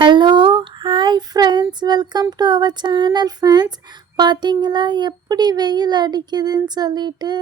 Hello hi friends, welcome to our channel friends. பார்த்தீங்களா எப்படி வெயில் அடிக்குதுன்னு சொல்லிட்டு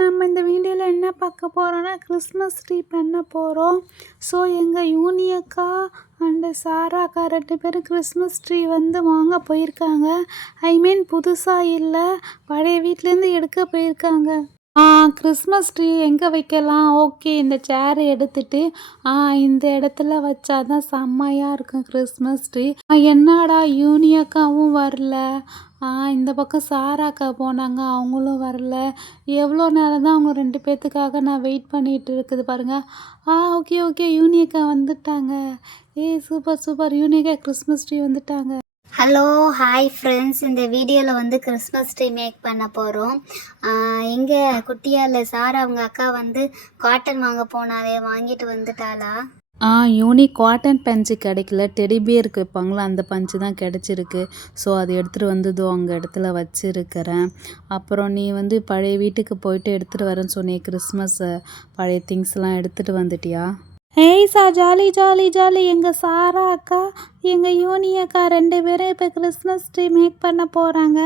நம்ம இந்த வீடியோவில் என்ன பார்க்க போகிறோன்னா கிறிஸ்மஸ் ட்ரீ பண்ண போகிறோம். ஸோ எங்கள் யூனியக்கா அண்டு சாராக்கா 2 பேரும் கிறிஸ்மஸ் ட்ரீ வாங்க போயிருக்காங்க. ஐ மீன் புதுசாக இல்லை, பழைய வீட்டிலேருந்து எடுக்க போயிருக்காங்க. கிறிஸ்மஸ் ட்ரீ எங்கே வைக்கலாம்? ஓகே, இந்த சேரை எடுத்துட்டு இந்த இடத்துல வச்சா தான் செம்மையாக இருக்கும் கிறிஸ்மஸ் ட்ரீ. என்னடா யூனியக்காவும் வரல, இந்த பக்கம் சாராக்கா போனாங்க, அவங்களும் வரல. எவ்வளோ நேரம் தான் அவங்க 2 பேர்த்துக்காக நான் வெயிட் பண்ணிகிட்டு இருக்குது பாருங்கள். ஓகே ஓகே, யூனியக்கா வந்துட்டாங்க. சூப்பர் சூப்பர், யூனியக்கா கிறிஸ்மஸ் ட்ரீ வந்துட்டாங்க. ஹலோ ஹாய் ஃப்ரெண்ட்ஸ், இந்த வீடியோவில் கிறிஸ்மஸ் ட்ரீ மேக் பண்ண போகிறோம். எங்கே குட்டியால் சாரா அவங்க அக்கா காட்டன் வாங்க போனாலே வாங்கிட்டு வந்துட்டாளா? யூனிக் காட்டன் பஞ்சு கிடைக்கல, டெடிபியருக்கு வைப்பாங்களோ அந்த பஞ்சு தான் கிடச்சிருக்கு. ஸோ அதை எடுத்துகிட்டு வந்ததோ அங்கே இடத்துல வச்சுருக்கிறேன். அப்புறம் நீ பழைய வீட்டுக்கு போயிட்டு எடுத்துகிட்டு வரேன்னு சொன்னியே, கிறிஸ்மஸ் பழைய திங்ஸ்லாம் எடுத்துகிட்டு வந்துட்டியா? Jolly jolly jolly. எங்கள் சாரா அக்கா எங்கள் யூனி அக்கா 2 பேரும் இப்போ கிறிஸ்மஸ் ட்ரீ மேக் பண்ண போகிறாங்க.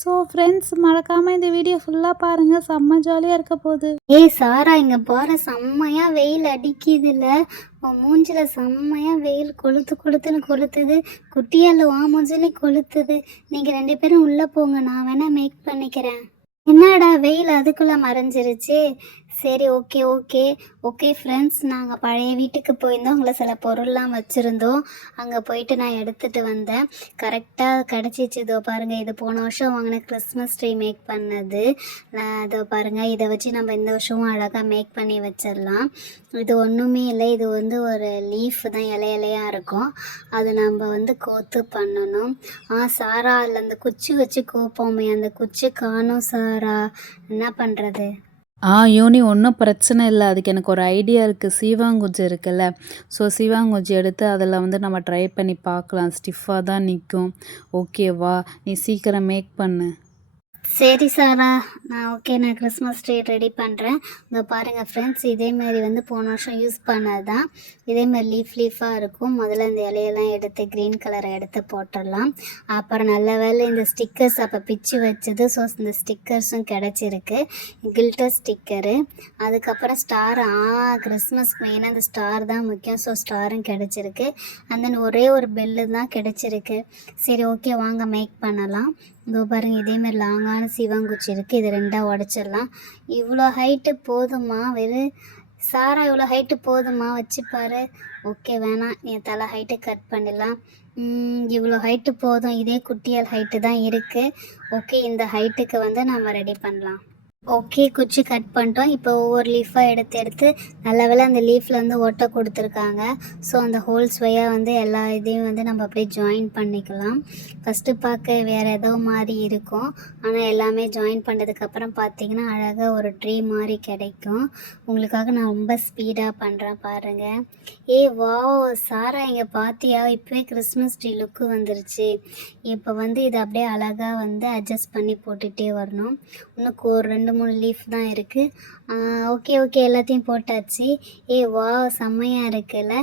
ஸோ ஃப்ரெண்ட்ஸ், மறக்காமல் இந்த வீடியோ ஃபுல்லாக பாருங்கள், செம்ம ஜாலியாக இருக்க போகுது. சாரா, இங்கே போகிற செம்மையாக வெயில் அடிக்குதுல்ல, மூஞ்சில் செம்மையாக வெயில் கொளுத்துன்னு கொளுத்துது. குட்டியால் மூஞ்சிலையும் கொளுத்துது. நீங்கள் 2 பேரும் உள்ளே போங்க, நான் வேணால் மேக் பண்ணிக்கிறேன். என்னடா வெயில் அதுக்குள்ளே மறைஞ்சிருச்சு. சரி, ஓகே ஓகே ஓகே ஃப்ரெண்ட்ஸ், நாங்கள் பழைய வீட்டுக்கு போயிருந்தோம். அங்கே சில பொருள்லாம் வச்சுருந்தோம். அங்கே போயிட்டு நான் எடுத்துகிட்டு வந்தேன். கரெக்டாக கிடச்சிச்சு. இதோ பாருங்கள், இது போன வருஷம் வாங்கின கிறிஸ்மஸ் ட்ரீ மேக் பண்ணது. நான் இதோ பாருங்கள், இதை வச்சு நம்ம இந்த வருஷமும் அழகாக மேக் பண்ணி வச்சிடலாம். இது ஒன்றுமே இல்லை, இது ஒரு லீஃப் தான், இலையாக இருக்கும். அது நம்ம கோத்து பண்ணணும். சாரா, அதில் அந்த குச்சி வச்சு கோப்போமே, அந்த குச்சி காணும் சாரா, என்ன பண்ணுறது? யூனி ஒன்றும் பிரச்சனை இல்லை, அதுக்கு எனக்கு ஒரு ஐடியா இருக்குது. சீவாங்குச்சி இருக்குல்ல, ஸோ சீவாங்குச்சி எடுத்து அதில் நம்ம ட்ரை பண்ணி பார்க்கலாம். ஸ்டிஃபாக தான் நிற்கும். ஓகேவா, நீ சீக்கிரம் மேக் பண்ணு. சரி சாரா, நான் கிறிஸ்மஸ் ட்ரீ ரெடி பண்ணுறேன். இங்கே பாருங்கள் ஃப்ரெண்ட்ஸ், இதேமாரி போன வருஷம் யூஸ் பண்ணது தான். இதேமாதிரி லீஃபாக இருக்கும். முதல்ல இந்த இலையெல்லாம் எடுத்து க்ரீன் கலரை எடுத்து போட்டுடலாம். அப்புறம் நல்ல வேலை இந்த ஸ்டிக்கர்ஸ் அப்போ பிச்சு வச்சது. ஸோ இந்த ஸ்டிக்கர்ஸும் கிடச்சிருக்கு, கில்டர் ஸ்டிக்கரு. அதுக்கப்புறம் ஸ்டார், கிறிஸ்மஸ்க்கு மெயினாக அந்த ஸ்டார் தான் முக்கியம். ஸோ ஸ்டாரும் கிடச்சிருக்கு. அண்ட் தென் ஒரே ஒரு பெல்லு தான் கிடச்சிருக்கு. சரி, ஓகே, வாங்க மேக் பண்ணலாம். இதோ பாருங்கள், இதேமாதிரி லாங்கான சிவாங்குச்சி இருக்குது. இது 2ஆக உடச்சிடலாம். இவ்வளோ ஹைட்டு போதுமா? சாரா, இவ்வளோ ஹைட்டு போதுமா? வச்சுப்பாரு. ஓகே, வேணாம், என் தலை ஹைட்டு கட் பண்ணிடலாம். இவ்வளோ ஹைட்டு போதும். இதே குட்டியால் ஹைட்டு தான் இருக்குது. ஓகே, இந்த ஹைட்டுக்கு நம்ம ரெடி பண்ணலாம். ஓகே, குச்சி கட் பண்ணிட்டோம். இப்போ ஒவ்வொரு லீஃபாக எடுத்து நல்ல வேலை அந்த லீஃபில் ஓட்டை கொடுத்துருக்காங்க. ஸோ அந்த ஹோல்ஸ் வழியாக எல்லா இதையும் நம்ம அப்படியே ஜாயின் பண்ணிக்கலாம். ஃபஸ்ட்டு பார்க்க வேறு ஏதோ மாதிரி இருக்கும், ஆனால் எல்லாமே ஜாயின் பண்ணதுக்கப்புறம் பார்த்திங்கன்னா அழகாக ஒரு ட்ரீ மாதிரி கிடைக்கும். உங்களுக்காக நான் ரொம்ப ஸ்பீடாக பண்ணுறேன் பாருங்கள். வாவ் சாரா, இங்கே பார்த்தியா, இப்போவே கிறிஸ்மஸ் ட்ரீ லுக்கு வந்துருச்சு. இப்போ இதை அப்படியே அழகாக அட்ஜஸ்ட் பண்ணி போட்டுகிட்டே வரணும். இன்னும் ஒரு 2-3 லீஃப் தான் இருக்குது. ஓகே ஓகே, எல்லாத்தையும் போட்டாச்சு. வா, செம்மையாக இருக்குல்ல.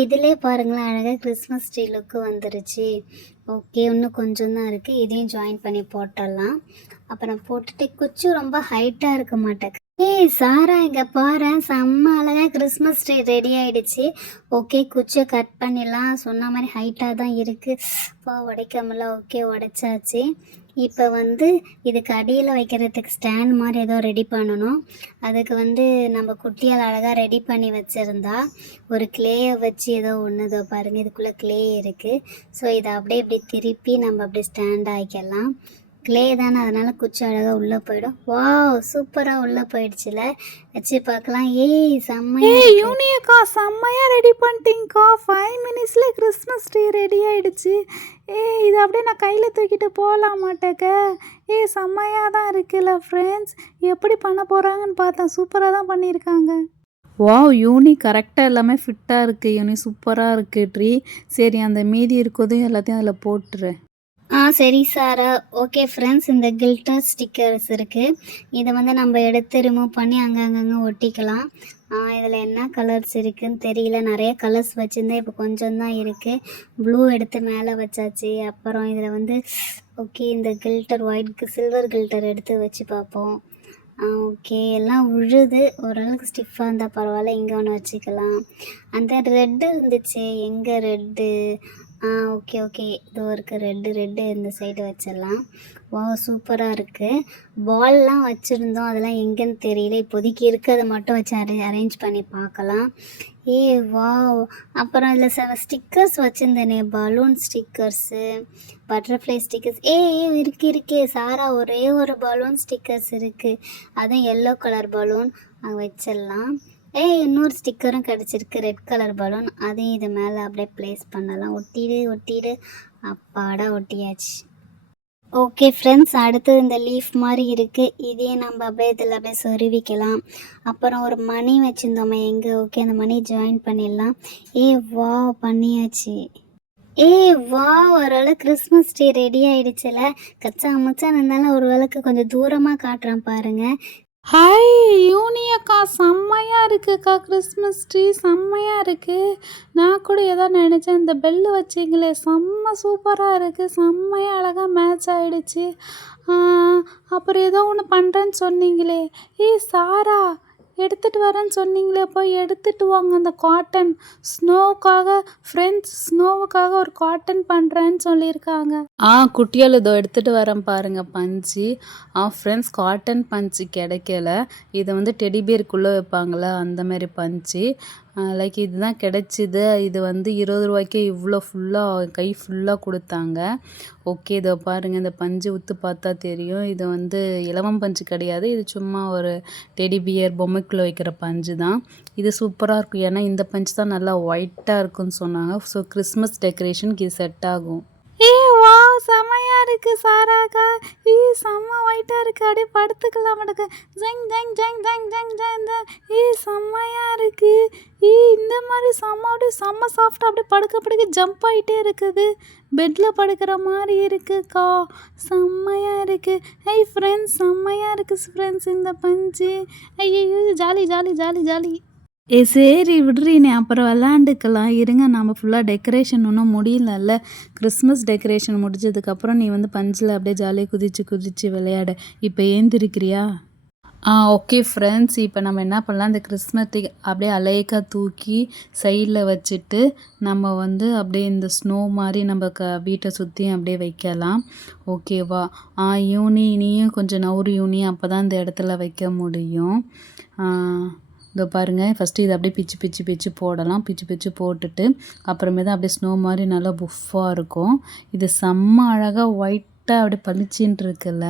இதிலே பாருங்களேன், அழகாக கிறிஸ்மஸ் ட்ரீ லுக்கு வந்துருச்சு. ஓகே, இன்னும் கொஞ்சம் தான் இருக்குது. இதையும் ஜாயின் பண்ணி போட்டுடலாம். அப்புறம் போட்டுட்டு குச்சி ரொம்ப ஹைட்டாக இருக்க மாட்டேங்க. சாரா, இங்கே பாரு, செம்ம அழகாக கிறிஸ்மஸ் ட்ரீ ரெடி ஆகிடுச்சு. ஓகே, குச்சியை கட் பண்ணிடலாம். சொன்ன மாதிரி ஹைட்டாக தான் இருக்குது. உடைக்காமல. ஓகே, உடைச்சாச்சு. இப்போ இதுக்கு அடியில் வைக்கிறதுக்கு ஸ்டாண்ட் மாதிரி ஏதோ ரெடி பண்ணணும். அதுக்கு நம்ம குட்டியால் அழகாக ரெடி பண்ணி வச்சுருந்தா ஒரு கிளேயை வச்சு ஏதோ ஒன்று, இதோ பாருங்கள், இதுக்குள்ளே கிளே இருக்குது. ஸோ இதை அப்படியே இப்படி திருப்பி நம்ம அப்படியே ஸ்டாண்ட் ஆகிக்கலாம். கிளே தானே, அதனால் குச்சி அழகாக உள்ளே போயிடும். வாவ், சூப்பராக உள்ளே போயிடுச்சுல. வச்சு பார்க்கலாம். யூனியக்கா செம்மையாக ரெடி பண்ணிட்டீங்கக்கா. 5 மினிட்ஸில் கிறிஸ்மஸ் ட்ரீ ரெடி ஆகிடுச்சு. இது அப்படியே நான் கையில் தூக்கிட்டு போகலாம் மாட்டேக்க. செம்மையாக தான் இருக்குல்ல ஃப்ரெண்ட்ஸ். எப்படி பண்ண போகிறாங்கன்னு பார்த்தேன், சூப்பராக தான் பண்ணியிருக்காங்க. வாவ், யூனி கரெக்டாக எல்லாமே ஃபிட்டாக இருக்குது. யூனி சூப்பராக இருக்குது ட்ரீ. சரி, அந்த மீதி இருக்கிறதையும் எல்லாத்தையும் அதில் போட்டுரு. சரி சாரா. ஓகே ஃப்ரெண்ட்ஸ், இந்த கில்டர் ஸ்டிக்கர்ஸ் இருக்குது. இதை நம்ம எடுத்து ரிமூவ் பண்ணி அங்கங்கே ஒட்டிக்கலாம். இதில் என்ன கலர்ஸ் இருக்குதுன்னு தெரியல. நிறைய கலர்ஸ் வச்சுருந்தேன், இப்போ கொஞ்சம் தான் இருக்குது. ப்ளூ எடுத்து மேலே வச்சாச்சு. அப்புறம் இதில் வந்து ஓகே, இந்த கில்டர் ஒயிட் சில்வர் கில்டர் எடுத்து வச்சு பார்ப்போம். ஓகே, எல்லாம் உழுது ஓரளவுக்கு ஸ்டிஃபாக இருந்தால் பரவாயில்ல. இங்கே ஒன்று வச்சுக்கலாம். அந்த ரெட்டு இருந்துச்சு, எங்கே ரெட்டு? ஓகே ஓகே, இதோ இருக்குது ரெட்டு இந்த சைடு வச்சிடலாம். வா, சூப்பராக இருக்குது. பால்லாம் வச்சுருந்தோம், அதெல்லாம் எங்கேன்னு தெரியல. இப்போதைக்கு இருக்கிறத மட்டும் வச்சு அரேஞ்ச் பண்ணி பார்க்கலாம். வாவ்! அப்புறம் இதில் சில ஸ்டிக்கர்ஸ் வச்சுருந்தேனே, பலூன் ஸ்டிக்கர்ஸு, பட்டர்ஃப்ளை ஸ்டிக்கர்ஸ். இருக்கே சாரா, ஒரே ஒரு பலூன் ஸ்டிக்கர்ஸ் இருக்குது. அதுவும் எல்லோ கலர் பலூன் வச்சிடலாம். இன்னொரு ஸ்டிக்கரும் கிடச்சிருக்கு, ரெட் கலர் பலூன். அதையும் இது மேலே அப்படியே ப்ளேஸ் பண்ணலாம். ஒட்டிடு. அப்பாடா, ஒட்டியாச்சு. ஓகே ஃப்ரெண்ட்ஸ், அடுத்து இந்த லீஃப் மாதிரி இருக்குது. இதையும் நம்ம அப்படியே இதில் அப்படியே சொருவிக்கலாம். அப்புறம் ஒரு மணி வச்சுருந்தோமே எங்கே? ஓகே, அந்த மணி ஜாயின் பண்ணிடலாம். வா, பண்ணியாச்சு. வா, ஓரளவு கிறிஸ்மஸ் ட்ரீ ரெடி ஆகிடுச்சுல. கச்சா முச்சான்னு இருந்தாலும் ஒரு வேளைக்கு கொஞ்சம் தூரமாக காட்டுறேன் பாருங்கள். ஹாய் யூனி அக்கா, செம்மையாக இருக்குக்கா, கிறிஸ்மஸ் ட்ரீ செம்மையாக இருக்குது. நான் கூட ஏதோ நினச்சேன், இந்த பெல்லு வச்சிங்களே செம்ம சூப்பராக இருக்குது, செம்மையாக அழகாக மேட்ச் ஆகிடுச்சு. அப்புறம் ஏதோ ஒன்று பண்ணுறேன்னு சொன்னீங்களே, சாரா எடுத்துகிட்டு வரேன்னு சொன்னீங்களே, போய் எடுத்துகிட்டு வாங்க அந்த காட்டன். ஸ்னோவுக்காக ஃப்ரெண்ட்ஸ், ஸ்னோவுக்காக ஒரு காட்டன் பண்ணுறேன்னு சொல்லியிருக்காங்க. குட்டியால் இதோ எடுத்துகிட்டு வரேன் பாருங்கள் பஞ்சு. ஃப்ரெண்ட்ஸ், காட்டன் பஞ்சு கிடைக்கல. இதை வந்து டெடிபியருக்குள்ளே வைப்பாங்களே அந்த மாதிரி பஞ்சு. லைக் இதுதான் கிடச்சிது. இது வந்து 20 ரூபாய்க்கே இவ்வளோ ஃபுல்லாக கை ஃபுல்லாக கொடுத்தாங்க. ஓகே, இதை பாருங்கள், இந்த பஞ்சு உத்து பார்த்தா தெரியும். இது வந்து இலவம் பஞ்சு கிடையாது, இது சும்மா ஒரு டெடிபியர் பொம்மைக்குள்ளே வைக்கிற பஞ்சு தான். இது சூப்பராக இருக்கும், ஏன்னா இந்த பஞ்சு தான் நல்லா ஒயிட்டாக இருக்குன்னு சொன்னாங்க. ஸோ கிறிஸ்மஸ் டெக்கரேஷனுக்கு இது செட் ஆகும். வா, செம்மையா இருக்கு சாராக்கா. செம்ம ஒயிட்டா இருக்கு, அப்படியே படுத்துக்கலாம் மாட்டேக்கு. ஜங் ஜங் ஜங் ஜங் ஜங் ஜங் ஜங். செம்மையா இருக்கு. இந்த மாதிரி செம்ம அப்படியே செம்ம சாஃப்டாக அப்படியே படுக்க ஜம்ப் ஆகிட்டே இருக்குது. பெட்டில் படுக்கிற மாதிரி இருக்குக்கா, செம்மையா இருக்கு. ஃப்ரெண்ட்ஸ், செம்மையா இருக்கு ஃப்ரெண்ட்ஸ் இந்த பஞ்சு. ஐயோ, ஜாலி ஜாலி ஜாலி ஜாலி. சரி விடுறீனே, அப்புறம் விளாண்டுக்கலாம் இருங்க. நம்ம ஃபுல்லாக டெக்கரேஷன் ஒன்றும் முடியலல்ல. கிறிஸ்மஸ் டெக்கரேஷன் முடிஞ்சதுக்கப்புறம் நீ வந்து பஞ்சில் அப்படியே ஜாலியாக குதிச்சு விளையாட. இப்போ ஏந்திருக்கிறியா? ஓகே ஃப்ரெண்ட்ஸ், இப்போ நம்ம என்ன பண்ணலாம், இந்த கிறிஸ்மஸ் ட்ரீ அப்படியே அலைக்காக தூக்கி சைடில் வச்சுட்டு நம்ம வந்து அப்படியே இந்த ஸ்னோ மாதிரி நம்ம வீட்டை சுற்றியும் அப்படியே வைக்கலாம். ஓகேவா? யூனி, நீயும் கொஞ்சம் நவுறு யூனி, அப்போ தான் இந்த இடத்துல வைக்க முடியும். இதோ பாருங்கள், ஃபஸ்ட்டு இதை அப்படியே பிச்சு போடலாம். பிச்சு போட்டுட்டு அப்புறமே தான் அப்படியே ஸ்னோ மாதிரி நல்லா புஃப்பாக இருக்கும். இது செம்ம அழகாக ஒயிட்டாக அப்படியே பளிச்சின்னு இருக்குல்ல.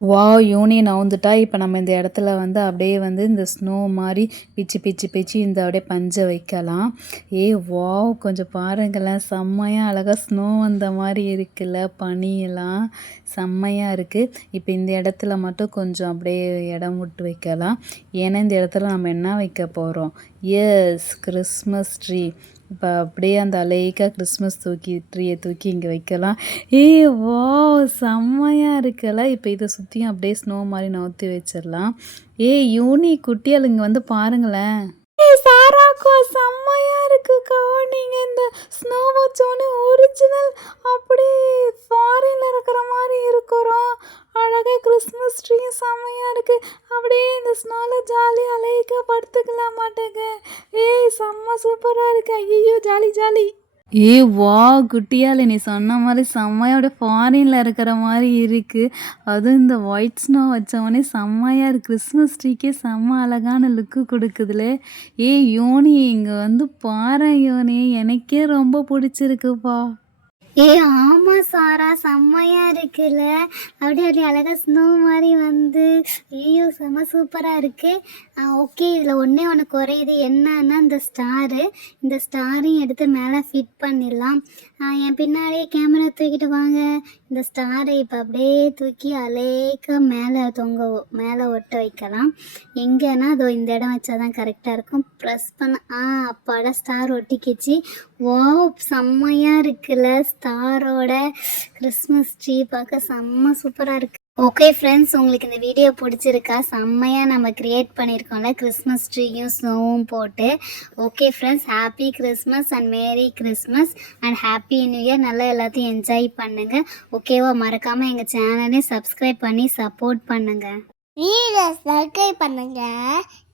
வா, யூனி நவுந்துட்டா. இப்போ நம்ம இந்த இடத்துல வந்து அப்படியே வந்து இந்த ஸ்னோ மாதிரி பிச்சு இந்த அப்படியே பஞ்சை வைக்கலாம். வா, கொஞ்சம் பாருங்களேன், செம்மையாக அழகாக ஸ்னோ வந்த மாதிரி இருக்குல்ல, பனியெல்லாம் செம்மையாக இருக்குது. இப்போ இந்த இடத்துல மட்டும் கொஞ்சம் அப்படியே இடம் விட்டு வைக்கலாம். ஏன்னா இந்த இடத்துல நம்ம என்ன வைக்க போகிறோம்? Christmas tree. இப்போ அப்படியே அந்த அலைக்காக கிறிஸ்மஸ் ட்ரீயை தூக்கி இங்கே வைக்கலாம். வா, செம்மையாக இருக்குல்ல. இப்போ இதை சுற்றியும் அப்படியே ஸ்னோ மாதிரி நவுத்தி வச்சிடலாம். யூனி குட்டியால் இங்கே வந்து பாருங்களேன். சாராக்கா, செம்மையா இருக்குக்கா. நீங்கள் இந்த ஸ்னோ வச்சோன்னே ஒரிஜினல் அப்படியே ஃபாரின்ல இருக்கிற மாதிரி இருக்கிறோம். அழகாக கிறிஸ்மஸ் ட்ரீ செம்மையாக இருக்குது. அப்படியே இந்த ஸ்னோவில் ஜாலியாக அலைக்காக படுத்துக்கலாம் மாட்டேங்க. செம்ம சூப்பராக இருக்கு. ஐயோ, ஜாலி ஜாலி. வா, குட்டியால் நீ சொன்ன மாதிரி செம்மையோட ஃபாரினில் இருக்கிற மாதிரி இருக்குது. அதுவும் இந்த ஒயிட் ஸ்னோ வச்சவொடனே செம்மையாக இருக்குது. கிறிஸ்மஸ் ட்ரீக்கே செம்ம அழகான லுக்கு கொடுக்குதுலே. யோனி, இங்கே வந்து பாரு யோனி, எனக்கே ரொம்ப பிடிச்சிருக்குப்பா. ஆமாம் சாரா, செம்மையாக இருக்குல்ல. அப்படியே அழகாக ஸ்னோ மாதிரி வந்து செம்ம சூப்பராக இருக்குது. ஓகே, இதில் ஒன்று குறையுது. என்னன்னா இந்த இந்த ஸ்டாரையும் எடுத்து மேலே ஃபிட் பண்ணிடலாம். என் பின்னாடியே கேமரா தூக்கிட்டு வாங்க. இந்த ஸ்டாரை இப்போ அப்படியே தூக்கி அலேக்க மேலே ஒட்ட வைக்கலாம். எங்கன்னா அதோ இந்த இடம் வச்சா தான் கரெக்டாக இருக்கும். ப்ரெஸ் பண்ண அப்பாடா, ஸ்டார் ஒட்டிக்கிச்சு. செம்மையாக இருக்குல்ல. ஸ்டாரோட கிறிஸ்மஸ் ட்ரீ பார்க்க செம்ம சூப்பராக இருக்குது. ஓகே ஃப்ரெண்ட்ஸ், உங்களுக்கு இந்த வீடியோ பிடிச்சிருக்கா? செம்மையாக நம்ம க்ரியேட் பண்ணியிருக்கோம்ல கிறிஸ்மஸ் ட்ரீயும் ஸ்னோவும் போட்டு. Okay friends, happy Christmas and merry Christmas and happy new year. நல்லா எல்லாத்தையும் என்ஜாய் பண்ணுங்கள். ஓகேவா? மறக்காமல் எங்கள் சேனலை சப்ஸ்கிரைப் பண்ணி சப்போர்ட் பண்ணுங்கள். வீடியோ சப்ஸ்கிரைப் பண்ணுங்க,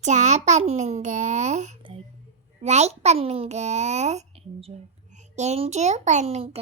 ஷேர் பண்ணுங்க, லைக் பண்ணுங்க, என்ஜாய் பண்ணுங்க.